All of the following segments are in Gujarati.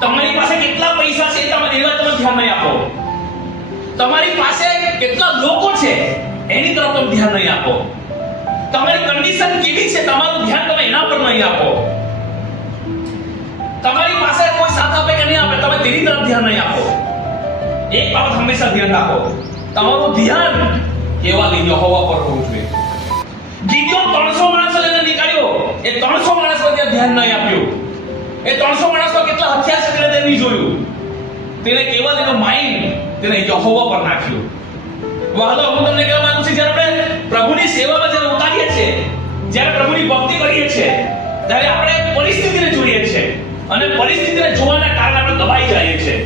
તમારી પાસે કેટલા પૈસા છે તમે એવા તમે ધ્યાન નહીં આપો. તમારી પાસે કેટલા લોકો છે એની તરફ તમે ધ્યાન નહીં આપો. તમારી કન્ડિશન કેવી છે તમારું ધ્યાન તમે એના પર નહીં આપો. તમારી પાસે કોઈ સાથ આપે કે નહીં આપે તમે તેની તરફ ધ્યાન નહીં આપો. એક બાબત હંમેશા ધ્યાન રાખો, તમારું ધ્યાન કેવલ યહોવા પર હોવું જોઈએ. ગિદિયોન 300 માણસો લઈને નીકળ્યો, એ 300 માણસો પર ધ્યાન નહીં આપ્યું. એ 300 માણસો કેટલા હથિયાર છે તેને નહીં જોયું. તેને કેવલ એનો માઇન્ડ તેને યહોવા પર નાખ્યું. વહાલો, હું તમને કહેવા માંગુ છું, જ્યારે આપણે પ્રભુની સેવામાં જ્યારે ઉતારીએ છીએ, જ્યારે પ્રભુની ભક્તિ કરીએ છીએ, ત્યારે આપણે પરિસ્થિતિને જોઈએ છીએ અને પરિસ્થિતિને જોવાના કારણે આપણે દબાઈ જઈએ છીએ.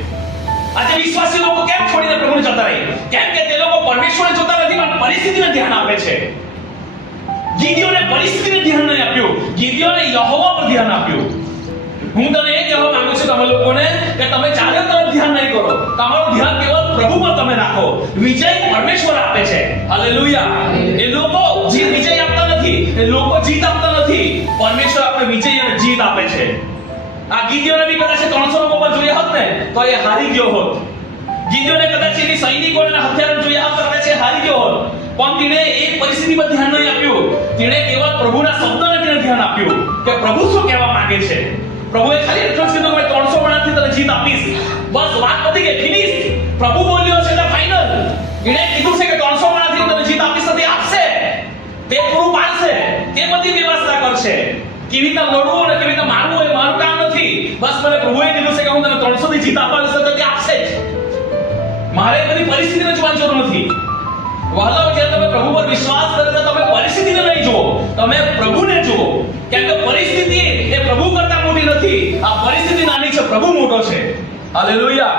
આજે વિશ્વાસી લોકો કેમ છોડીને પ્રભુને જતા રહે? કેમ કે તે લોકો પરમેશ્વરને જોતા નથી પણ પરિસ્થિતિને ધ્યાન આપે છે. ગિદિયોને પરિસ્થિતિને ધ્યાન નહીં આપ્યું, ગિદિયોને યહોવા પર ધ્યાન આપ્યું. હું તને એ કહેવા માંગુ છું તમે લોકોને કે તમે ચારે તરફ ધ્યાન નહીં કરો, તમારું ધ્યાન કેવલ પ્રભુ પર તમે રાખો. વિજય પરમેશ્વર આપે છે. હાલેલુયા. એ લોકો વિજય આપતા નથી, એ લોકો જીત આપતા નથી. પરમેશ્વર આપણે વિજય અને જીત આપે છે. આ ગિદિયોને બી કદાચ 300 લોકો પર જોયા હોત ને તો એ હારી ગયો હોત. ગિદિયોને કદાચ એની સૈનિકોને હથિયારો જોયા હોત તો કદાચ એ હારી ગયો હોત. પણ તેણે એક પરિસ્થિતિ પર ધ્યાન નહીં આપ્યું. તેણે કેવલ પ્રભુના શબ્દને તેને ધ્યાન આપ્યું કે પ્રભુ શું કહેવા માંગે છે. પ્રભુએ ખાલી એટલું જ કીધું કે 300 માણસથી તને જીત આપીશ. બસ વાત પતી ગઈ, ફિનિશ. પ્રભુ બોલ્યો છે એટલે ફાઇનલ. એણે કીધું છે કે 300 માણસથી તને જીત આપીશ, તે આપશે, તે પૂરું પાડશે, તે બધી વ્યવસ્થા કરશે. કેવી રીતે લડવું અને કેવી રીતે મારવું એ મારું કામ નથી. બસ મને પ્રભુએ કીધું છે કે હું તને 300 થી જીત આપવાનું છે તો તે આપશે જ. મારે બધી પરિસ્થિતિને જોવાની જરૂર નથી. વહાલો, જ્યારે તમે પ્રભુ પર વિશ્વાસ કરો તો તમે પરિસ્થિતિને નહીં જુઓ, તમે પ્રભુને જુઓ. કેમ કે પરિસ્થિતિ એ પ્રભુ કરતા મોટી નથી. આ પરિસ્થિતિ નાની છે, પ્રભુ મોટો છે. હાલેલુયા.